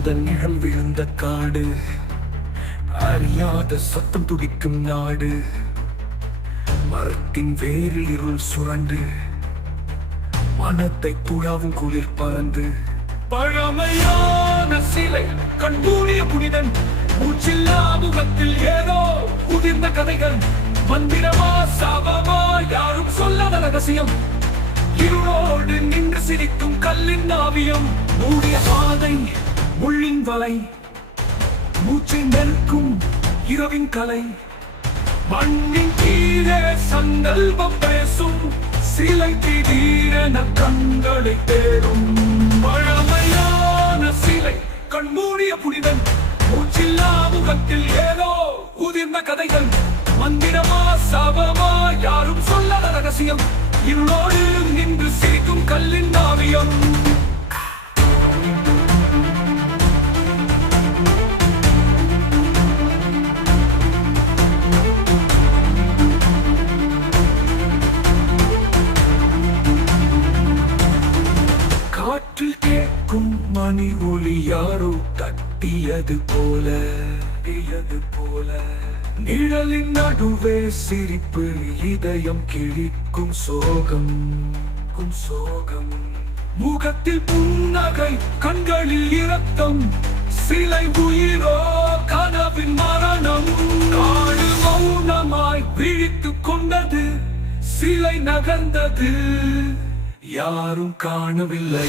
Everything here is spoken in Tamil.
அந்த நிழல் விழுந்த காடு, அறியாத சத்தம் துடிக்கும் நாடு. மரத்தின் வேரில் இருள் சுரண்டு, மனத்தை துழாவும் குளிர் பறந்து. பழமையான சிலை கண்மூடிய புனிதன், மூச்சில்லா முகத்தில் ஏதோ புதிர்ந்த கதைகள். மந்திரமா சாபமா யாரும் சொல்லாத ரகசியம், இருளோடு நின்று சிரிக்கும் கல்லின் ஆவியம். மூடிய பாதை, முள்ளின் வலை, மூச்சை நெருக்கும் இரவின் கலை. மண்ணின் கீழே சங்கல்பம் பேசும் சிலை, திடீரென கண்களை தேடும். பழமையான சிலை கண்மூடிய புனிதன், மூச்சில்லா முகத்தில் ஏதோ உதிர்ந்த கதைகள். மந்திரமா சாபமா யாரும் சொல்லாத ரகசியம், இருளோடு நின்று சிரிக்கும் கல்லின் ஆவியம். காற்றில் கேட்கும் மணி ஒலி யாரோ தட்டியது போல, நிழலின் நடுவே சிரிப்பு, இதயம் கிழிக்கும் சோகம். முகத்தில் புன்னகை, கண்களில் இரத்தம், சிலை உயிரோ கனவின் மரணம். காடு மௌனமாய் விழித்துக் கொண்டது, சிலை நகர்ந்தது, யாரும் காணவில்லை.